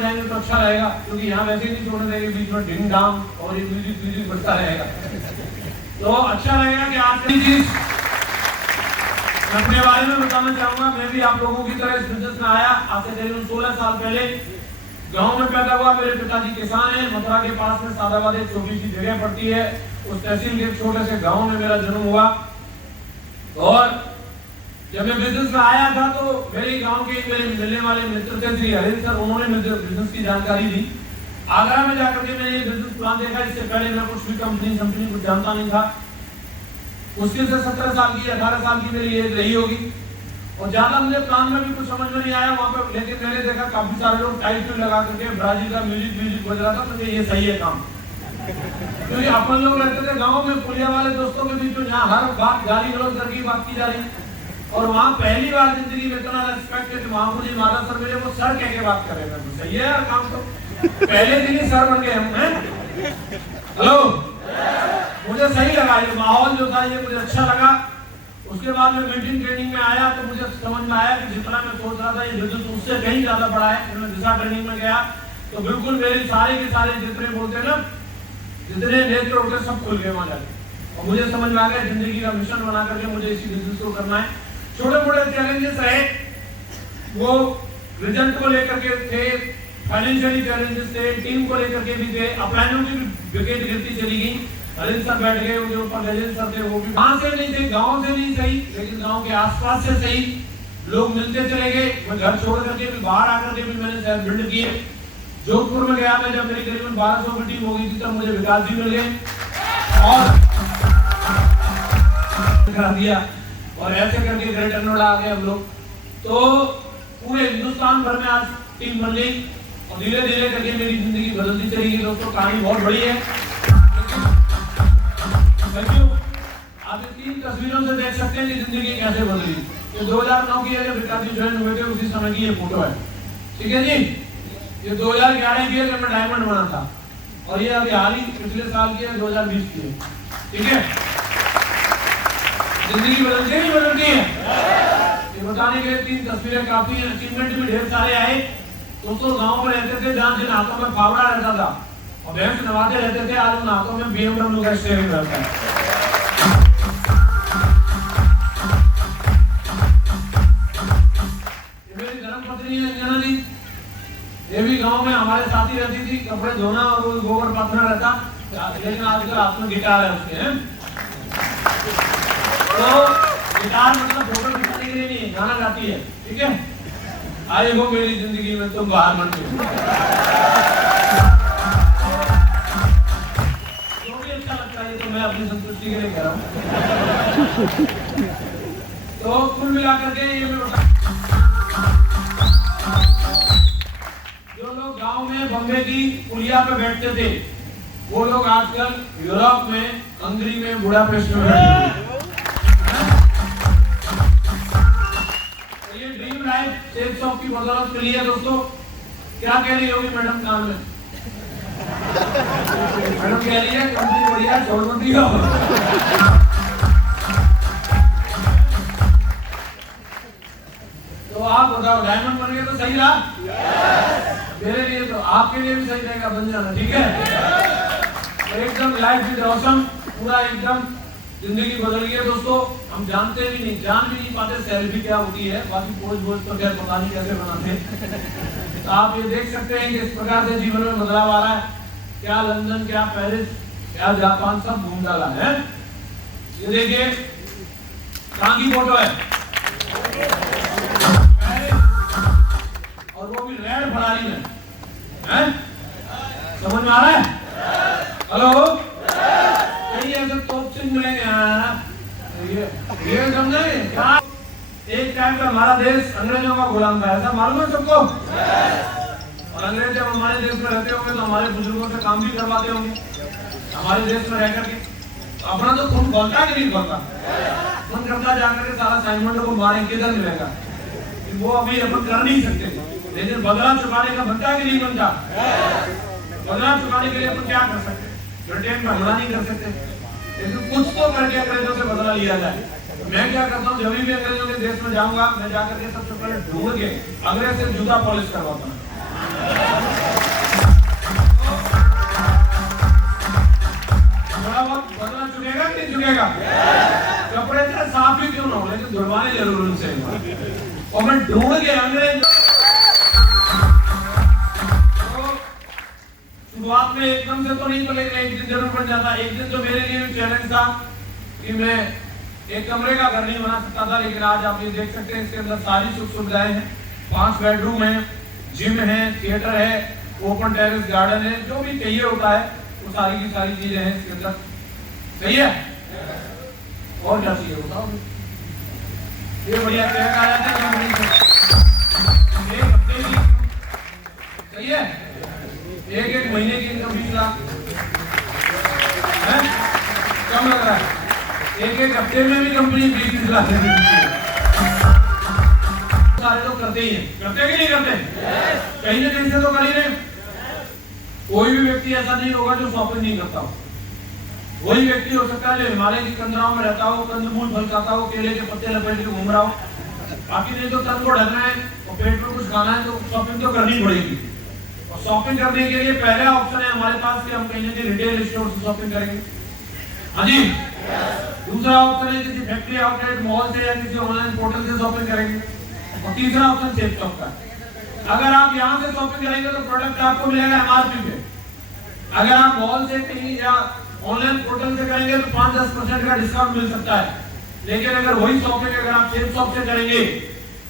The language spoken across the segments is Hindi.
में जाएंगे तो अच्छा रहेगा, क्योंकि यहाँ वैसे ही नहीं छोड़ने देंगे, बीच में डिंग डांग और ये म्यूजिक बजता रहेगा। तो अच्छा रहेगा कि आज की चीज अपने बारे में बताना चाहूंगा। मैं भी आप लोगों की तरह इस बिजनेस में आया आज से करीबन 16 साल पहले। गांव में पैदा हुआ, मेरे पिताजी किसान हैं। मथुरा के पास में सादाबाद एक छोटी सी जगह पड़ती है, उस तहसील के छोटे से गांव में मेरा जन्म हुआ। और जब मैं बिजनेस में आया था तो मेरे गांव के मेरे मिलने वाले मित्र थे श्री हरिंद सर, उन्होंने मुझे बिजनेस की जानकारी दी। आगरा में जाकर के मैंने ये बिजनेस प्लान देखा। इससे पहले मैं कुछ भी कंपनी कुछ जानता नहीं था। मुश्किल से 17 साल की 18 साल की मेरी एज रही होगी, और ज्यादा मुझे प्लान में भी कुछ समझ में नहीं आया वहां पे। लेकिन मैंने देखा काफी सारे लोग टाइट पे लगा करके ब्राजील का म्यूजिक बज रहा था, तो ये सही है काम। क्योंकि अपन लोग रहते थे गांव में पुलिया वाले दोस्तों के बीच में, जहाँ हर बात गाली गलौज करके बात की जा रही, और वहाँ पहली बार जिंदगी में इतना रेस्पेक्ट है कि वहाँ मुझे माता सर मिले, वो सर कह के बात कर रहे थे। सही है यार काम, तो पहले दिन ही सर बन गए हम हैं। हेलो, मुझे सही लगा ये माहौल जो था, ये मुझे अच्छा लगा। उसके बाद में मीटिंग ट्रेनिंग में आया तो मुझे समझ में आया कि जितना मैं सोच रहा था ये बिजनेस उससे कहीं ज्यादा बड़ा है। मैं दिशा ट्रेनिंग में गया तो बिल्कुल मेरे सारे के सारे जितने बोलते हैं ना, जितने नेत्र होते सब खुल गए वहां जाके, और मुझे समझ में आ गया जिंदगी का मिशन बना करके मुझे इसी बिजनेस को करना है। छोटे मोटे चैलेंजेस रहे, वो रिजल्ट को लेकर के थे, फाइनेंशियली चैलेंजेस थे, टीम को लेकर के भी थे। अपलाइनों की विकेट गिरती चली गई, हरिंद सर बैठ गए, उनके ऊपर गजेंद्र सर थे, वो भी वहां से नहीं थे, गांव से नहीं सही, लेकिन गांव के आसपास से सही लोग मिलते चले गए। मैं घर छोड़ करके भी बाहर आकर के भी मैंने शहर बिल्ड किए। जोधपुर में गया मैं, जब मेरी करीबन 1200 की टीम हो गई थी, तब मुझे विकास जी मिल गए और करा दिया, और ऐसे करके ग्रेटर नोएडा आ गए हम लोग। तो पूरे हिंदुस्तान भर में आज टीम बन गई, और धीरे धीरे करके मेरी जिंदगी बदलती चली गई। दोस्तों कहानी बहुत बड़ी है। आप 3 तस्वीरों से देख सकते हैं कि जिंदगी कैसे बदली। ये 2009 की है जब विकास जी ज्वाइन हुए थे, उसी समय की ये फोटो है, ठीक है जी। ये 2011 की है जब मैं डायमंड बना था, और ये अभी हाल ही पिछले साल की है, 2020 की है, ठीक है। जिंदगी बदलती है, नहीं बदलती है? ये बताने के लिए 3 तस्वीरें काफी हैं। अचीवमेंट भी ढेर सारे आए। दोस्तों गाँव में रहते थे जहाँ जिन हाथों में फावड़ा रहता था और भैंस नवाते रहते थे, आज उन हाथों में BMW का स्टीयरिंग रहता है। ये भी गांव में हमारे साथी रहती थी, कपड़े धोना और वो गोबर पाथना रहता, लेकिन आजकल हाथ में गिटार है उसके, हैं? तो गिटार मतलब फोटो खिंचाने के लिए नहीं, गाना गाती है, ठीक है। आए हो मेरी जिंदगी में तुम बाहर बन के, जो भी अच्छा लगता है, तो मैं अपनी संतुष्टि के लिए कह रहा हूँ। तो कुल मिलाकर के ये मैं गांव में बम्बे की पुलिया पे बैठते थे, वो लोग आजकल यूरोप में, हंगरी में, बुडापेस्ट में बैठते हैं। तो ये ड्रीम लाइफ शेख शॉप की बदौलत मिली है। दोस्तों क्या कह रही होगी मैडम काम में? मैडम कह रही है कंपनी बढ़िया, छोड़ मत दियो। तो आप बताओ, डायमंड बन गए तो सही रहा? मेरे लिए तो, आपके लिए भी सही रहेगा, बन जाना, ठीक है। एकदम लाइफ इज ऑसम, पूरा एकदम जिंदगी बदल गई है। दोस्तों हम जानते भी नहीं, जान भी नहीं पाते सैलरी क्या होती है, बाकी पोज तो खैर पता नहीं कैसे बनाते। तो आप ये देख सकते हैं कि इस प्रकार से जीवन में बदलाव आ रहा है। क्या लंदन, क्या पेरिस, क्या जापान, सब घूम डाला है। ये देखिए कहाँ की फोटो है, और वो भी रेड फरारी में, हैं? समझ में आ रहा है? हेलो, कहीं ऐसे तोप सिंह मिलेंगे ये समझे क्या? एक टाइम पे हमारा देश अंग्रेजों का गुलाम था, ऐसा मालूम है सबको? और अंग्रेज जब हमारे देश में रहते होंगे तो हमारे बुजुर्गों से काम भी करवाते होंगे हमारे देश में रह करके। तो अपना तो खून खोलता कि नहीं खोलता? मन करता जाकर के सारा साइमंड को मारे, किधर मिलेगा? वो अभी अपन कर नहीं सकते, लेकिन बदला चुकाने का बनता कि नहीं बनता? बदला चुकाने के लिए अपन क्या कर सकते? ब्रिटेन में हमला नहीं कर सकते, लेकिन कुछ तो करके अंग्रेजों से बदला लिया जाए। तो मैं क्या करता हूँ, जब भी अंग्रेजों के देश में जाऊंगा, मैं जाकर के सबसे पहले ढूंढ के अंग्रेज से जूता पॉलिश करवाता हूँ। जुर्माने जरूर उनसे, और मैं ढूंढ के अंग्रेज। शुरुआत में एकदम से तो नहीं बनेगा, एक दिन जरूर बन जाता। एक दिन तो मेरे लिए भी चैलेंज था कि मैं एक कमरे का घर नहीं बना सकता था, लेकिन आज आप ये देख सकते हैं इसके अंदर सारी सुख सुविधाएं हैं। 5 बेडरूम है, जिम है, थिएटर है, ओपन टेरेस गार्डन है, जो भी चाहिए होता है वो सारी की सारी चीजें हैं इसके अंदर। सही है, और क्या चाहिए बताओ। ये बढ़िया ट्रैक आ जाता है कंपनी से, एक हफ्ते की। सही है, एक महीने की इनकम 20 लाख है, कम लग रहा है। एक हफ्ते में भी कंपनी 20 लाख देती है। सारे लोग करते ही हैं, करते कि नहीं करते? कहीं ना कहीं से तो कर ही रहे। कोई भी व्यक्ति ऐसा नहीं होगा जो शॉपिंग नहीं करता हो। वही व्यक्ति हो सकता है जो हिमालय की कंदराओं में रहता हो, कंदमूल फल खाता हो, केले के पत्ते लपेट के घूम रहा हो। बाकी नहीं तो तन को ढकना है और पेट में कुछ खाना है तो शॉपिंग तो करनी पड़ेगी। और शॉपिंग करने के लिए पहला ऑप्शन है हमारे पास कि हम कहीं ना कहीं रिटेल स्टोर से शॉपिंग करेंगे। हाँ जी। दूसरा ऑप्शन है किसी फैक्ट्री आउटलेट मॉल से या किसी ऑनलाइन पोर्टल से शॉपिंग करेंगे। और तीसरा ऑप्शन सेफ स्टॉक का। अगर आप यहाँ से शॉपिंग करेंगे तो प्रोडक्ट आपको मिलेगा एमआरपी पे। अगर आप मॉल से कहीं या ऑनलाइन पोर्टल से करेंगे तो 5-10% का डिस्काउंट मिल सकता है। लेकिन अगर वही शॉपिंग अगर आप सेफ शॉप से करेंगे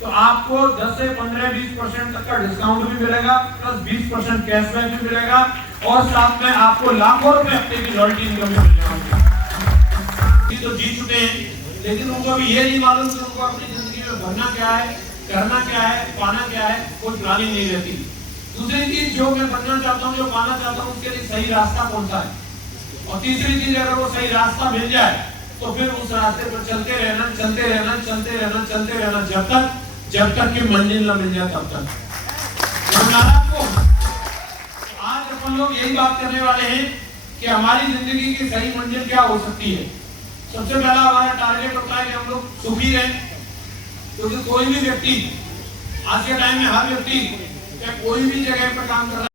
तो आपको 10 से 15-20% तक का डिस्काउंट भी मिलेगा, प्लस 20% कैशबैक भी मिलेगा, और साथ में आपको लाखों रुपए हफ्ते की रॉयल्टी इनकम भी मिलने वाली है। तो जीत चुके हैं, लेकिन उनको अभी ये नहीं मालूम कि उनको अपनी जिंदगी में भरना क्या है, करना क्या है, पाना क्या है, कोई प्लानिंग नहीं रहती। दूसरी चीज जो मैं बनना चाहता हूँ, जो पाना चाहता हूँ, उसके लिए सही रास्ता कौन सा है। और तीसरी चीज अगर वो सही रास्ता मिल जाए तो फिर उस रास्ते पर चलते रहना, चलते रहना, चलते रहना, चलते रहना, जब तक कि मंजिल न मिल जाए तब तक। आपको आज अपन लोग यही बात करने वाले हैं कि हमारी जिंदगी की सही मंजिल क्या हो सकती है। सबसे पहला हमारा टारगेट होता है कि हम लोग सुखी रहें, क्योंकि कोई भी व्यक्ति आज के टाइम में हर व्यक्ति कोई भी जगह पर काम कर रहा है।